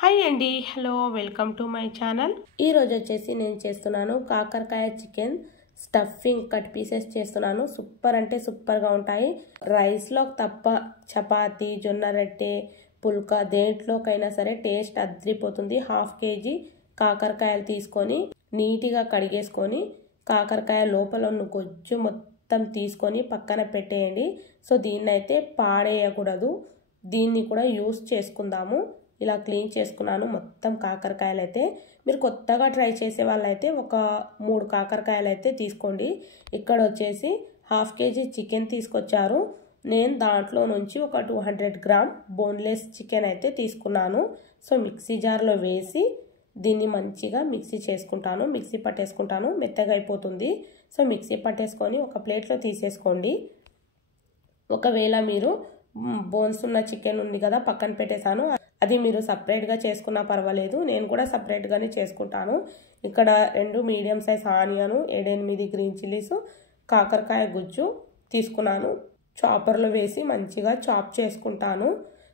Hi అండి, hello, welcome to my channel. ఈరోజు వచ్చేసి నేను చేస్తున్నాను కాకరకాయ చికెన్ స్టఫింగ్ కట్ పీసెస్ చేస్తున్నాను. సూపర్ అంటే సూపర్గా ఉంటాయి. రైస్లో తప్ప చపాతీ, జొన్న రొట్టె, పుల్కా దేంట్లోకైనా సరే టేస్ట్ అద్రిపోతుంది. 1/2 kg కాకరకాయలు తీసుకొని నీట్గా కడిగేసుకొని కాకరకాయ లోపల ఉన్న గుజ్జు మొత్తం తీసుకొని పక్కన పెట్టేయండి. సో దీన్నైతే పాడేయకూడదు, దీన్ని కూడా యూస్ చేసుకుందాము. ఇలా క్లీన్ చేసుకున్నాను మొత్తం కాకరకాయలు. అయితే మీరు కొత్తగా ట్రై చేసే వాళ్ళైతే ఒక 3 కాకరకాయలు అయితే తీసుకోండి. ఇక్కడ వచ్చేసి 1/2 kg చికెన్ తీసుకొచ్చారు. నేను దాంట్లో నుంచి ఒక 200 గ్రామ్ బోన్లెస్ చికెన్ అయితే తీసుకున్నాను. సో మిక్సీ జార్లో వేసి దీన్ని మంచిగా మిక్సీ చేసుకుంటాను, మిక్సీ పట్టేసుకుంటాను. మెత్తగా అయిపోతుంది. సో మిక్సీ పట్టేసుకొని ఒక ప్లేట్లో తీసేసుకోండి. ఒకవేళ మీరు బోన్స్ ఉన్న చికెన్ ఉంది కదా, పక్కన పెట్టేశాను, అది మీరు సపరేట్గా చేసుకున్నా పర్వాలేదు. నేను కూడా సపరేట్గానే చేసుకుంటాను. ఇక్కడ 2 medium size onion, 7-8 green chillies, కాకరకాయ గుజ్జు తీసుకున్నాను. చాపర్లో వేసి మంచిగా చాప్ చేసుకుంటాను.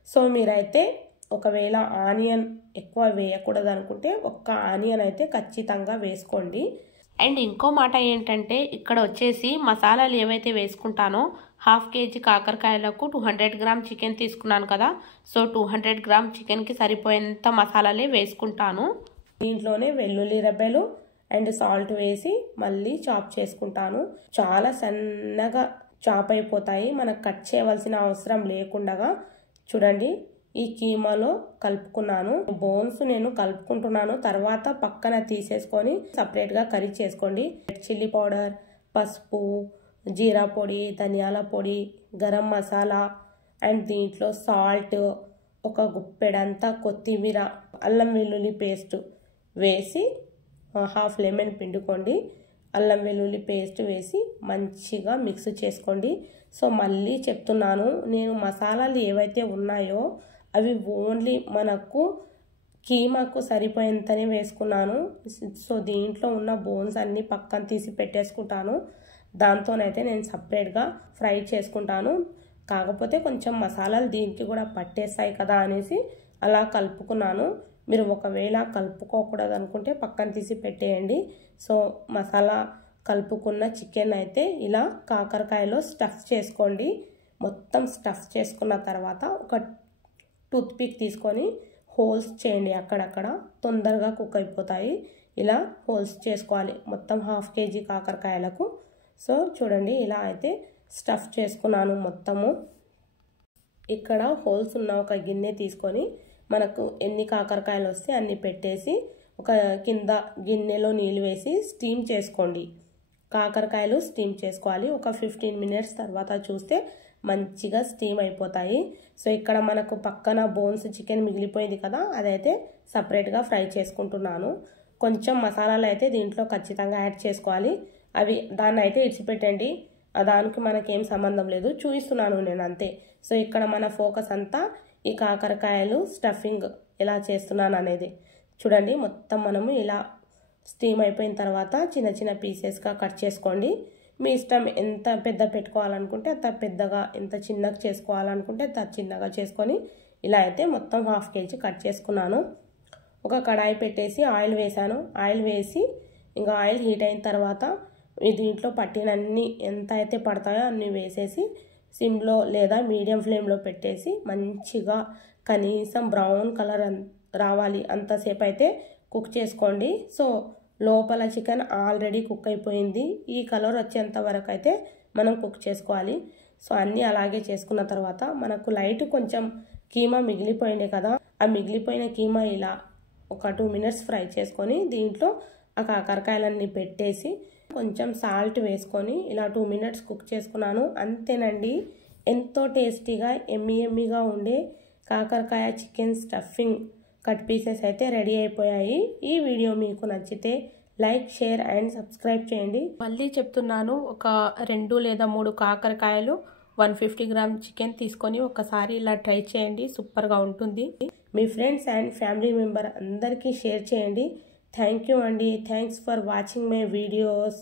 సో మీరైతే ఒకవేళ ఆనియన్ ఎక్కువ వేయకూడదు అనుకుంటే ఒక్క ఆనియన్ అయితే ఖచ్చితంగా వేసుకోండి. అండ్ ఇంకో మాట ఏంటంటే ఇక్కడ వచ్చేసి మసాలాలు ఏవైతే వేసుకుంటానో 1/2 kg కాకరకాయలకు 200 గ్రామ్ చికెన్ తీసుకున్నాను కదా. సో 200 గ్రామ్ చికెన్కి సరిపోయేంత మసాలాలే వేసుకుంటాను. దీంట్లోనే వెల్లుల్లి రెబ్బలు అండ్ సాల్ట్ వేసి మళ్ళీ చాప్ చేసుకుంటాను. చాలా సన్నగా చాప్ అయిపోతాయి, మనకు కట్ చేయవలసిన అవసరం లేకుండా. చూడండి, ఈ కీమాలో కలుపుకున్నాను. బోన్స్ నేను కలుపుకుంటున్నాను, తర్వాత పక్కన తీసేసుకొని సపరేట్గా కర్రీ చేసుకోండి. రెడ్ చిల్లీ పౌడర్, పసుపు, జీరా పొడి, ధనియాల పొడి, గరం మసాలా అండ్ దీంట్లో సాల్ట్, ఒక గుప్పెడంతా కొత్తిమీర, అల్లం వెల్లుల్లి పేస్ట్ వేసి 1/2 లెమన్ పిండుకోండి. అల్లం వెల్లుల్లి పేస్ట్ వేసి మంచిగా మిక్స్ చేసుకోండి. సో మళ్ళీ చెప్తున్నాను, నేను మసాలాలు ఏవైతే ఉన్నాయో అవి ఓన్లీ మనకు కీమాకు సరిపోయేంతనే వేసుకున్నాను. సో దీంట్లో ఉన్న బోన్స్ అన్నీ పక్కన తీసి పెట్టేసుకుంటాను. దాంతోనైతే నేను సపరేట్గా ఫ్రై చేసుకుంటాను. కాకపోతే కొంచెం మసాలాలు దీనికి కూడా పట్టేస్తాయి కదా అనేసి అలా కలుపుకున్నాను. మీరు ఒకవేళ కలుపుకోకూడదు అనుకుంటే పక్కన తీసి పెట్టేయండి. సో మసాలా కలుపుకున్న చికెన్ అయితే ఇలా కాకరకాయలో స్టఫ్ చేసుకోండి. మొత్తం స్టఫ్ చేసుకున్న తర్వాత ఒక టూత్పిక్ తీసుకొని హోల్స్ చేయండి, అక్కడక్కడ తొందరగా కుక్ అయిపోతాయి. ఇలా హోల్స్ చేసుకోవాలి మొత్తం 1/2 kg కాకరకాయలకు. సో చూడండి, ఇలా అయితే స్టఫ్ చేసుకున్నాను మొత్తము. ఇక్కడ హోల్స్ ఉన్న ఒక గిన్నె తీసుకొని మనకు ఎన్ని కాకరకాయలు వస్తే అన్ని పెట్టేసి ఒక కింద గిన్నెలో నీళ్ళు వేసి స్టీమ్ చేసుకోండి. కాకరకాయలు స్టీమ్ చేసుకోవాలి. ఒక 15 మినిట్స్ తర్వాత చూస్తే మంచిగా స్టీమ్ అయిపోతాయి. సో ఇక్కడ మనకు పక్కన బోన్స్ చికెన్ మిగిలిపోయింది కదా, అదైతే సపరేట్గా ఫ్రై చేసుకుంటున్నాను. కొంచెం మసాలాలు అయితే దీంట్లో ఖచ్చితంగా యాడ్ చేసుకోవాలి. అవి దాన్ని అయితే ఇడిచిపెట్టండి, దానికి మనకేం సంబంధం లేదు, చూపిస్తున్నాను నేను అంతే. సో ఇక్కడ మన ఫోకస్ అంతా ఈ కాకరకాయలు స్టఫింగ్ ఎలా చేస్తున్నాను అనేది. చూడండి, మొత్తం మనము ఇలా స్టీమ్ అయిపోయిన తర్వాత చిన్న చిన్న పీసెస్గా కట్ చేసుకోండి. మీ ఇష్టం, ఎంత పెద్ద పెట్టుకోవాలనుకుంటే అంత పెద్దగా, ఎంత చిన్నగా చేసుకోవాలనుకుంటే అంత చిన్నగా చేసుకొని ఇలా అయితే మొత్తం 1/2 kg కట్ చేసుకున్నాను. ఒక కడాయి పెట్టేసి ఆయిల్ వేసాను. ఆయిల్ వేసి ఇంకా ఆయిల్ హీట్ అయిన తర్వాత దీంట్లో పట్టినన్ని ఎంత అయితే పడతాయో అన్నీ వేసేసి సిమ్లో లేదా మీడియం ఫ్లేమ్లో పెట్టేసి మంచిగా కనీసం బ్రౌన్ కలర్ రావాలి అంతసేపు అయితే కుక్ చేసుకోండి. సో లోపల చికెన్ ఆల్రెడీ కుక్ అయిపోయింది. ఈ కలర్ వచ్చేంత వరకు అయితే మనం కుక్ చేసుకోవాలి. సో అన్నీ అలాగే చేసుకున్న తర్వాత మనకు లైట్ కొంచెం కీమా మిగిలిపోయింది కదా, ఆ మిగిలిపోయిన కీమా ఇలా ఒక 2 మినిట్స్ ఫ్రై చేసుకొని దీంట్లో ఆ కాకరకాయలన్నీ పెట్టేసి కొంచెం సాల్ట్ వేసుకొని ఇలా 2 మినిట్స్ కుక్ చేసుకున్నాను. అంతేనండి, ఎంతో టేస్టీగా ఎమ్మీగా ఉండే కాకరకాయ చికెన్ స్టఫింగ్ కట్ పీసెస్ అయితే రెడీ అయిపోయాయి. ఈ వీడియో మీకు నచ్చితే లైక్, షేర్ అండ్ సబ్స్క్రైబ్ చేయండి. మళ్ళీ చెప్తున్నాను, ఒక 2 లేదా 3 కాకరకాయలు 150 గ్రామ్ చికెన్ తీసుకొని ఒకసారి ఇలా ట్రై చేయండి, సూపర్గా ఉంటుంది. మీ ఫ్రెండ్స్ అండ్ ఫ్యామిలీ మెంబర్ అందరికీ షేర్ చేయండి. థ్యాంక్ యూ అండి. Thanks for watching my videos.